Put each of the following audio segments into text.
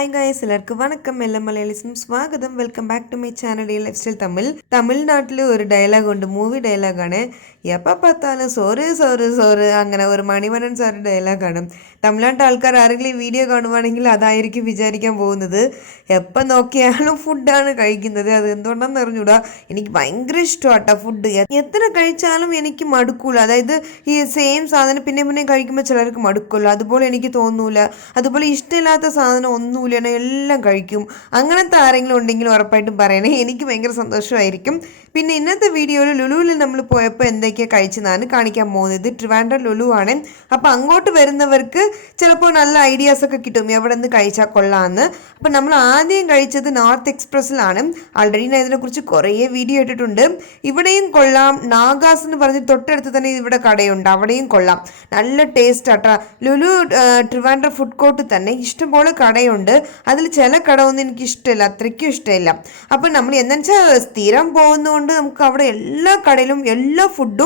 Hi guys, എല്ലാവർക്കും വണക്കം. എല്ലാം മലയാളിസും സ്വാഗതം. Welcome back to my channel lifestyle തമിഴ്നാട്ടിൽ ഒരു ഡയലോഗ് ഉണ്ട്, മൂവി ഡയലോഗാണ്. എപ്പോൾ பார்த்தாலும் സോറ് സോറ് സോറ്, അങ്ങനെ ഒരു മണിവണ്ണൻ സാറിൻ്റെ ഡയലോഗാണ്. തമിഴ്നാട്ടിലെ ആൾക്കാർ ആരെങ്കിലും ഈ വീഡിയോ കാണുവാണെങ്കിൽ അതായിരിക്കും വിചാരിക്കാൻ പോകുന്നത്. എപ്പം നോക്കിയാലും ഫുഡാണ് കഴിക്കുന്നത്. അത് എന്തുകൊണ്ടാണെന്ന് അറിഞ്ഞൂടാ, എനിക്ക് ഭയങ്കര ഇഷ്ടമാട്ടോ ഫുഡ്. എത്ര കഴിച്ചാലും എനിക്ക് മടുക്കൂല. അതായത് ഈ സെയിം സാധനം പിന്നെ പിന്നെ കഴിക്കുമ്പോൾ ചിലർക്ക് മടുക്കുമല്ലോ, അതുപോലെ എനിക്ക് തോന്നൂല. അതുപോലെ ഇഷ്ടമില്ലാത്ത സാധനം ഒന്നുമില്ല, എല്ലാം കഴിക്കും. അങ്ങനത്തെ ആരെങ്കിലും ഉണ്ടെങ്കിൽ ഉറപ്പായിട്ടും പറയണേ, എനിക്ക് ഭയങ്കര സന്തോഷമായിരിക്കും. പിന്നെ ഇന്നത്തെ വീഡിയോയിൽ ലുലുവിൽ നമ്മൾ പോയപ്പോൾ എന്തൊക്കെയാണ് കഴിച്ചതാണ് കാണിക്കാൻ പോകുന്നത്. ട്രിവാൻഡ്രം ലുലു ആണ്. അപ്പോൾ അങ്ങോട്ട് വരുന്നവർക്ക് ചിലപ്പോൾ നല്ല ഐഡിയാസൊക്കെ കിട്ടും എവിടെ നിന്ന് കഴിച്ചാൽ കൊള്ളാമെന്ന്. അപ്പം നമ്മൾ ആദ്യം കഴിച്ചത് നോർത്ത് എക്സ്പ്രസ്സിലാണ്. ആൾറെഡി ഞാൻ ഇതിനെക്കുറിച്ച് കുറേ വീഡിയോ ഇട്ടിട്ടുണ്ട്. ഇവിടെയും കൊള്ളാം. നാഗാസ് എന്ന് പറഞ്ഞ് തൊട്ടടുത്ത് തന്നെ ഇവിടെ കടയുണ്ട്, അവിടെയും കൊള്ളാം. നല്ല ടേസ്റ്റ് ആട്ടാ. ലുലു ട്രിവാൻഡ്രം ഫുഡ് കോർട്ട് തന്നെ ഇഷ്ടംപോലെ കടയുണ്ട്. അതിൽ ചില കട ഒന്നും എനിക്ക് ഇഷ്ടമില്ല, അത്രയ്ക്കും ഇഷ്ടമില്ല. അപ്പം നമ്മൾ എന്താണെന്ന് വെച്ചാൽ സ്ഥിരം പോകുന്നതുകൊണ്ട് നമുക്ക് അവിടെ എല്ലാ കടയിലും എല്ലാ ഫുഡും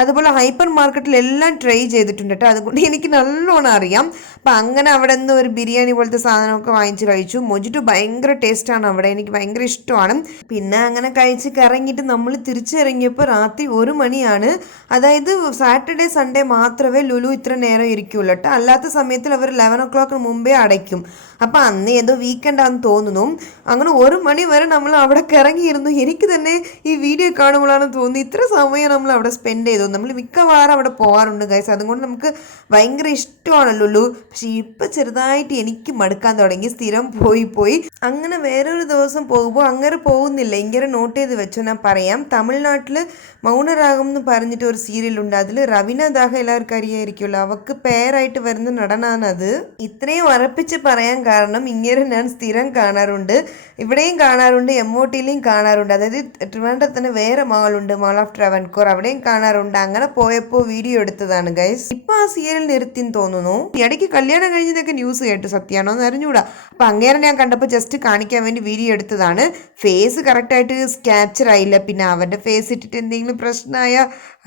അതുപോലെ ഹൈപ്പർ മാർക്കറ്റിൽ എല്ലാം ട്രൈ ചെയ്തിട്ടുണ്ട് കേട്ടോ. അതുകൊണ്ട് എനിക്ക് നല്ലോണം അറിയാം. അപ്പം അങ്ങനെ അവിടെ നിന്ന് ഒരു ബിരിയാണി പോലത്തെ സാധനമൊക്കെ വാങ്ങിച്ച് കഴിച്ചു. മൊജിറ്റോ ഭയങ്കര ടേസ്റ്റാണ് അവിടെ, എനിക്ക് ഭയങ്കര ഇഷ്ടമാണ്. പിന്നെ അങ്ങനെ കഴിച്ച് കറങ്ങിയിട്ട് നമ്മൾ തിരിച്ചിറങ്ങിയപ്പോൾ രാത്രി 1 മണിയാണ്. അതായത് സാറ്റർഡേ സൺഡേ മാത്രമേ ലുലു ഇത്ര നേരം ഇരിക്കുള്ളൂ കേട്ടോ. അല്ലാത്ത സമയത്തിൽ അവർ 11 o'clock മുമ്പേ അടയ്ക്കും. അപ്പം അന്ന് ഏതോ വീക്കെൻഡാന്ന് തോന്നുന്നു. അങ്ങനെ 1 മണി വരെ നമ്മൾ അവിടെ ഇറങ്ങിയിരുന്നു. എനിക്ക് തന്നെ ഈ വീഡിയോ കാണുമ്പോഴാണ് തോന്നുന്നത് ഇത്ര സമയം നമ്മൾ അവിടെ സ്പെൻഡ് ചെയ്തു. നമ്മൾ മിക്കവാറും അവിടെ പോകാറുണ്ട് ഗൈസ്, അതുകൊണ്ട് നമുക്ക് ഭയങ്കര ഇഷ്ടമാണ് ലുലു. പക്ഷെ ഇപ്പം ചെറുതായിട്ട് എനിക്ക് മടുക്കാൻ തുടങ്ങി, സ്ഥിരം പോയി. അങ്ങനെ വേറൊരു ദിവസം പോകുമ്പോൾ അങ്ങനെ പോകുന്നില്ല. ഇങ്ങനെ നോട്ട് ചെയ്ത് വെച്ചോ, ഞാൻ പറയാം. തമിഴ്നാട്ടിൽ മൗനരാഗം എന്ന് പറഞ്ഞിട്ട് ഒരു സീരിയലുണ്ട്. അതിൽ റവീന ദാഹ എല്ലാവർക്കും അറിയായിരിക്കുമല്ലോ, അവൾക്ക് പേരായിട്ട് വരുന്ന നടനാണത്. ഇത്രയും ഉറപ്പിച്ച് പറയാൻ കാരണം ഇങ്ങനെ ഞാൻ സ്ഥിരം കാണാറുണ്ട്, ഇവിടെയും കാണാറുണ്ട്, MOTയിലും കാണാറുണ്ട്. അതായത് ട്രിവാൻഡ്രത്ത് തന്നെ വേറെ മാളുണ്ട്, മാൾ ഓഫ് ട്രാവൻകൂർ, അവിടെയും കാണാറുണ്ട്. അങ്ങനെ പോയപ്പോൾ വീഡിയോ എടുത്തതാണ് ഗൈസ്. ഇപ്പൊ ആ സീരിയൽ നിർത്തിന്ന് തോന്നുന്നു. ഇടയ്ക്ക് കല്യാണം കഴിഞ്ഞതൊക്കെ ന്യൂസ് കേട്ടു, സത്യമാണോ എന്ന് അറിഞ്ഞൂടാ. അപ്പൊ അങ്ങനെ ഞാൻ കണ്ടപ്പോൾ ജസ്റ്റ് കാണിക്കാൻ വേണ്ടി വീഡിയോ എടുത്തതാണ്. ഫേസ് കറക്റ്റായിട്ട് ക്യാപ്ചർ ആയില്ല. പിന്നെ അവരുടെ ഫേസ് ഇട്ടിട്ട് എന്തെങ്കിലും പ്രശ്നമായ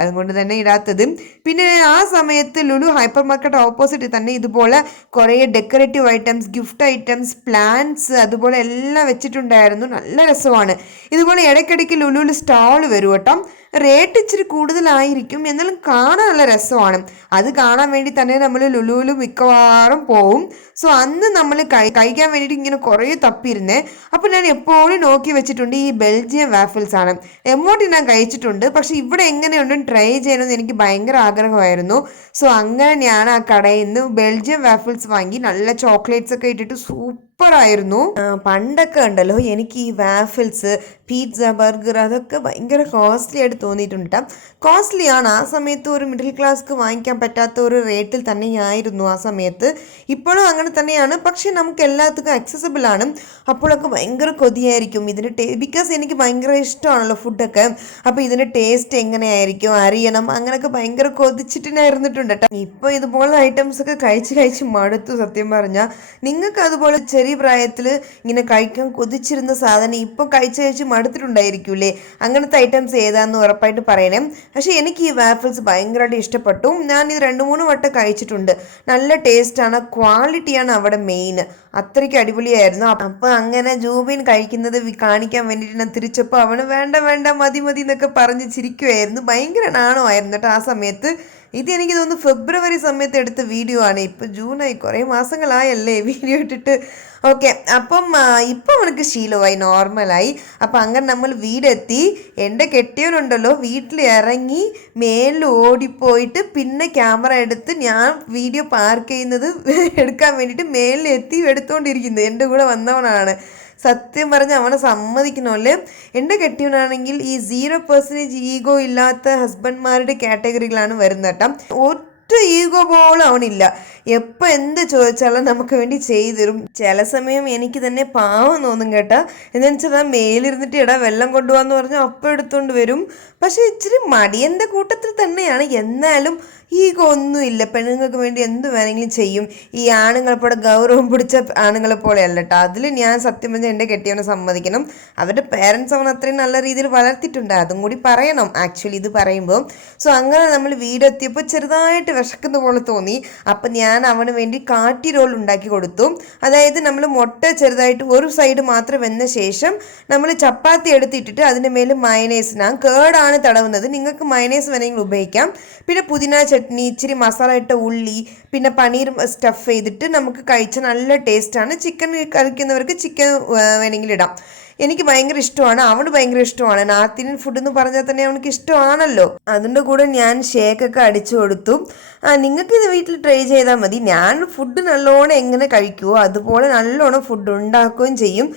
അതുകൊണ്ട് തന്നെ ഇടാത്തത്. പിന്നെ ആ സമയത്ത് ലുലു ഹൈപ്പർ മാർക്കറ്റ് ഓപ്പോസിറ്റ് തന്നെ ഇതുപോലെ കുറേ decorative items, gift items, plants അതുപോലെ എല്ലാം വെച്ചിട്ടുണ്ടായിരുന്നു. നല്ല രസമാണ്. ഇതുപോലെ ഇടയ്ക്കിടയ്ക്ക് ലുലുവിൽ സ്റ്റാൾ വരും കേട്ടോ. റേറ്റ് ഇച്ചിരി കൂടുതലായിരിക്കും, എന്നാലും കാണാൻ നല്ല രസമാണ്. അത് കാണാൻ വേണ്ടി തന്നെ നമ്മൾ ലുലുവിൽ മിക്കവാറും പോവും. സോ അന്ന് നമ്മൾ കഴിക്കാൻ വേണ്ടിയിട്ട് ഇങ്ങനെ കുറേ തപ്പിയിരുന്നേ. അപ്പോൾ ഞാൻ എപ്പോഴും നോക്കി വെച്ചിട്ടുണ്ട് ഈ ബെൽജിയം വാഫിൾസ് ആണ്. MOT ഞാൻ കഴിച്ചിട്ടുണ്ട്, പക്ഷെ ഇവിടെ എങ്ങനെയുണ്ടെന്ന് ട്രൈ ചെയ്യണമെന്ന് എനിക്ക് ഭയങ്കര ആഗ്രഹമായിരുന്നു. സോ അങ്ങനെ ഞാൻ ആ കടയിൽ നിന്ന് ബെൽജിയം വാഫിൾസ് വാങ്ങി. നല്ല ചോക്ലേറ്റ്സ് ഒക്കെ ഇട്ടിട്ട് സൂപ്പറായിരുന്നു. പണ്ടൊക്കെ ഉണ്ടല്ലോ എനിക്ക് ഈ വാഫിൾസ്, പിസ്സ, ബർഗർ അതൊക്കെ ഭയങ്കര കോസ്റ്റ്ലി ആയിട്ട് തോന്നിയിട്ടുണ്ട് കേട്ടോ. കോസ്റ്റ്ലി ആണ്. ആ സമയത്ത് ഒരു മിഡിൽ ക്ലാസ്ക്ക് വാങ്ങിക്കാൻ പറ്റാത്ത ഒരു റേറ്റിൽ തന്നെയായിരുന്നു ആ സമയത്ത്. ഇപ്പോഴും അങ്ങനെ തന്നെയാണ്, പക്ഷെ നമുക്ക് എല്ലാത്തിനും അക്സസിബിൾ ആണ്. അപ്പോഴൊക്കെ ഭയങ്കര കൊതിയായിരിക്കും ഇതിൻ്റെ ബിക്കോസ് എനിക്ക് ഭയങ്കര ഇഷ്ടമാണല്ലോ ഫുഡൊക്കെ. അപ്പോൾ ഇതിൻ്റെ ടേസ്റ്റ് എങ്ങനെയായിരിക്കും അറിയണം, അങ്ങനെയൊക്കെ ഭയങ്കര കൊതിച്ചിട്ട് ഞാൻ ഇരുന്നിട്ടുണ്ട് കേട്ടോ. ഇപ്പോൾ ഇതുപോലെ ഐറ്റംസ് ഒക്കെ കഴിച്ച് മടുത്തു സത്യം പറഞ്ഞാൽ. നിങ്ങൾക്ക് അതുപോലെ ചെറിയ പ്രായത്തിൽ ഇങ്ങനെ കഴിക്കാൻ കൊതിച്ചിരുന്ന സാധനം ഇപ്പോൾ കഴിച്ച് മടുത്തിട്ടുണ്ടായിരിക്കൂലേ? അങ്ങനത്തെ ഐറ്റംസ് ഏതാണെന്ന് ഉറപ്പായിട്ട് പറയണേ. പക്ഷേ എനിക്ക് ഈ വാഫിൾസ് ഭയങ്കരമായിട്ട് ഇഷ്ടപ്പെട്ടു. ഞാൻ ഇത് 2-3 വട്ടം കഴിച്ചിട്ടുണ്ട്. നല്ല ടേസ്റ്റാണ്, ക്വാളിറ്റിയാണ് അവിടെ മെയിൻ. അത്രയ്ക്ക് അടിപൊളിയായിരുന്നു. അപ്പോൾ അങ്ങനെ ജൂബിൻ കഴിക്കുന്നത് കാണിക്കാൻ വേണ്ടിയിട്ട് ഞാൻ തിരിച്ചപ്പോൾ അവന് വേണ്ട മതി എന്നൊക്കെ പറഞ്ഞ് ചിരിക്കുമായിരുന്നു. ഭയങ്കര നാണമായിരുന്നു കേട്ടോ ആ സമയത്ത്. ഇത് എനിക്ക് തോന്നുന്നു ഫെബ്രുവരി സമയത്ത് എടുത്ത വീഡിയോ ആണ്. ഇപ്പോൾ ജൂണായി, കുറേ മാസങ്ങളായല്ലേ വീഡിയോ ഇട്ടിട്ട്. ഓക്കെ, അപ്പം ഇപ്പം അവനക്ക് ശീലമായി, നോർമലായി. അപ്പം അങ്ങനെ നമ്മൾ വീടെത്തി. എൻ്റെ കെട്ടിയവനുണ്ടല്ലോ വീട്ടിൽ ഇറങ്ങി മേലിൽ ഓടിപ്പോയിട്ട് പിന്നെ ക്യാമറ എടുത്ത് ഞാൻ വീഡിയോ പാർക്ക് ചെയ്യുന്നത് എടുക്കാൻ വേണ്ടിയിട്ട് മേലിൽ എത്തി എടുത്തുകൊണ്ടിരിക്കുന്നത്. എൻ്റെ കൂടെ വന്നവനാണ്. സത്യം പറഞ്ഞ് അവനെ സമ്മതിക്കണമല്ലേ. എൻ്റെ കെട്ടിയവനാണെങ്കിൽ ഈ 0% ഈഗോ ഇല്ലാത്ത ഹസ്ബൻഡ്മാരുടെ കാറ്റഗറിയിലാണ് വരുന്നത് കേട്ടോ. ഒറ്റ ഈഗോ പോലും അവനില്ല. എപ്പോൾ എന്ത് ചോദിച്ചാലും നമുക്ക് വേണ്ടി ചെയ്തു തരും. ചില സമയം എനിക്ക് തന്നെ പാവം തോന്നും കേട്ടോ. എന്താണെന്ന് വെച്ചാൽ മേലിരുന്നിട്ട് ഇടാ വെള്ളം കൊണ്ടുപോകാന്ന് പറഞ്ഞാൽ അപ്പം എടുത്തുകൊണ്ട് വരും. പക്ഷേ ഇച്ചിരി മടിയൻ്റെ കൂട്ടത്തിൽ തന്നെയാണ്. എന്നാലും ഈഗോ ഒന്നുമില്ല. പെണ്ണുങ്ങൾക്ക് വേണ്ടി എന്ത് വേണമെങ്കിലും ചെയ്യും. ഈ ആണുങ്ങളെപ്പോലെ ഗൗരവം പിടിച്ച ആണുങ്ങളെ പോലെയല്ല കേട്ടോ. അതിൽ ഞാൻ സത്യം പറഞ്ഞാൽ എൻ്റെ കെട്ടിയവനെ സമ്മതിക്കണം. അവരുടെ പേരൻസ് അവൻ അത്രയും നല്ല രീതിയിൽ വളർത്തിയിട്ടുണ്ട്, അതും കൂടി പറയണം ആക്ച്വലി ഇത് പറയുമ്പോൾ. സോ അങ്ങനെ നമ്മൾ വീടെത്തിയപ്പോൾ ചെറുതായിട്ട് വിശക്കുന്ന പോലെ തോന്നി. അപ്പം ഞാൻ ഞാൻ അവന് വേണ്ടി കാട്ടി റോൾ ഉണ്ടാക്കി കൊടുത്തു. അതായത് നമ്മൾ മുട്ട ചെറുതായിട്ട് ഒരു സൈഡ് മാത്രം വെന്ന ശേഷം നമ്മൾ ചപ്പാത്തി എടുത്തിട്ടിട്ട് അതിൻ്റെ മേലെ മയനൈസ്, ഞാൻ കേടാണ് തടവുന്നത്, നിങ്ങൾക്ക് മയനൈസ് വേണമെങ്കിൽ ഉപയോഗിക്കാം. പിന്നെ പുതിന ചട്നി, ഇച്ചിരി മസാല ഇട്ട ഉള്ളി, പിന്നെ പനീർ സ്റ്റഫ് ചെയ്തിട്ട് നമുക്ക് കഴിച്ചാൽ നല്ല ടേസ്റ്റാണ്. ചിക്കൻ കഴിക്കുന്നവർക്ക് ചിക്കൻ വേണമെങ്കിൽ ഇടാം. എനിക്ക് ഭയങ്കര ഇഷ്ടമാണ്, അവന് ഭയങ്കര ഇഷ്ടമാണ്. നോർത്ത് ഇന്ത്യൻ ഫുഡ് എന്ന് പറഞ്ഞാൽ തന്നെ അവനക്ക് ഇഷ്ടമാണല്ലോ. അതിൻ്റെ കൂടെ ഞാൻ ഷേക്കൊക്കെ അടിച്ചു കൊടുത്തു. നിങ്ങൾക്ക് ഇത് വീട്ടിൽ ട്രൈ ചെയ്താൽ മതി. ഞാൻ ഫുഡ് നല്ലോണം എങ്ങനെ കഴിക്കുമോ അതുപോലെ നല്ലോണം ഫുഡ് ഉണ്ടാക്കുകയും ചെയ്യും.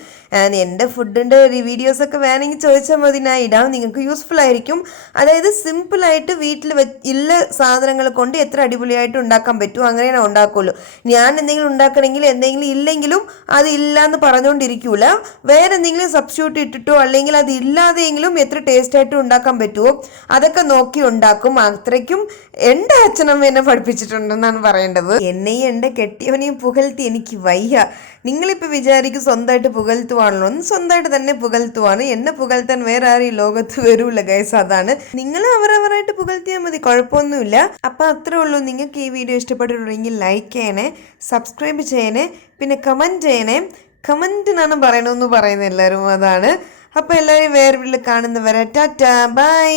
എൻ്റെ ഫുഡിൻ്റെ വീഡിയോസൊക്കെ വേണമെങ്കിൽ ചോദിച്ചാൽ മതി, ഞാൻ ഇടാം, നിങ്ങൾക്ക് യൂസ്ഫുൾ ആയിരിക്കും. അതായത് സിമ്പിളായിട്ട് വീട്ടിൽ ഇല്ല സാധനങ്ങൾ കൊണ്ട് എത്ര അടിപൊളിയായിട്ട് ഉണ്ടാക്കാൻ പറ്റുമോ അങ്ങനെ ഞാൻ ഉണ്ടാക്കുള്ളൂ. ഞാൻ എന്തെങ്കിലും ഉണ്ടാക്കണമെങ്കിൽ എന്തെങ്കിലും ഇല്ലെങ്കിലും അത് ഇല്ല എന്ന് പറഞ്ഞുകൊണ്ടിരിക്കൂല. വേറെ എന്തെങ്കിലും സബ്സ്റ്റിറ്റ്യൂട്ട് ഇട്ടിട്ടോ അല്ലെങ്കിൽ അത് ഇല്ലാതെയെങ്കിലും എത്ര ടേസ്റ്റായിട്ട് ഉണ്ടാക്കാൻ പറ്റുമോ അതൊക്കെ നോക്കി ഉണ്ടാക്കും. അത്രയ്ക്കും എൻ്റെ അച്ഛനമ്മ എന്നെ പഠിപ്പിച്ചിട്ടുണ്ടെന്നാണ് പറയേണ്ടത്. എന്നെയും എൻ്റെ കെട്ടിയവനെയും പുകഴ്ത്തി എനിക്ക് വയ്യ. നിങ്ങളിപ്പോൾ വിചാരിക്കും സ്വന്തമായിട്ട് പുകഴ്ത്തുവാണല്ലോ, ഒന്ന് സ്വന്തമായിട്ട് തന്നെ പുകഴ്ത്തുവാണ്. എന്നെ പുകഴ്ത്താൻ വേറെ ആരും ഈ ലോകത്ത് വരൂല ഗൈസ്. അതാണ്, നിങ്ങൾ അവരവരായിട്ട് പുകഴ്ത്തിയാൽ മതി, കുഴപ്പമൊന്നുമില്ല. അപ്പം അത്രേ ഉള്ളൂ. നിങ്ങൾക്ക് ഈ വീഡിയോ ഇഷ്ടപ്പെട്ടിട്ടുണ്ടെങ്കിൽ ലൈക്ക് ചെയ്യണേ, സബ്സ്ക്രൈബ് ചെയ്യണേ, പിന്നെ കമൻറ്റ് ചെയ്യണേ. കമൻറ്റിനാണ് പറയണമെന്ന് പറയുന്നത് എല്ലാവരും, അതാണ്. അപ്പോൾ എല്ലാവരും വേറെ വീട്ടിൽ കാണുന്നവരെ ടാറ്റാ ബൈ.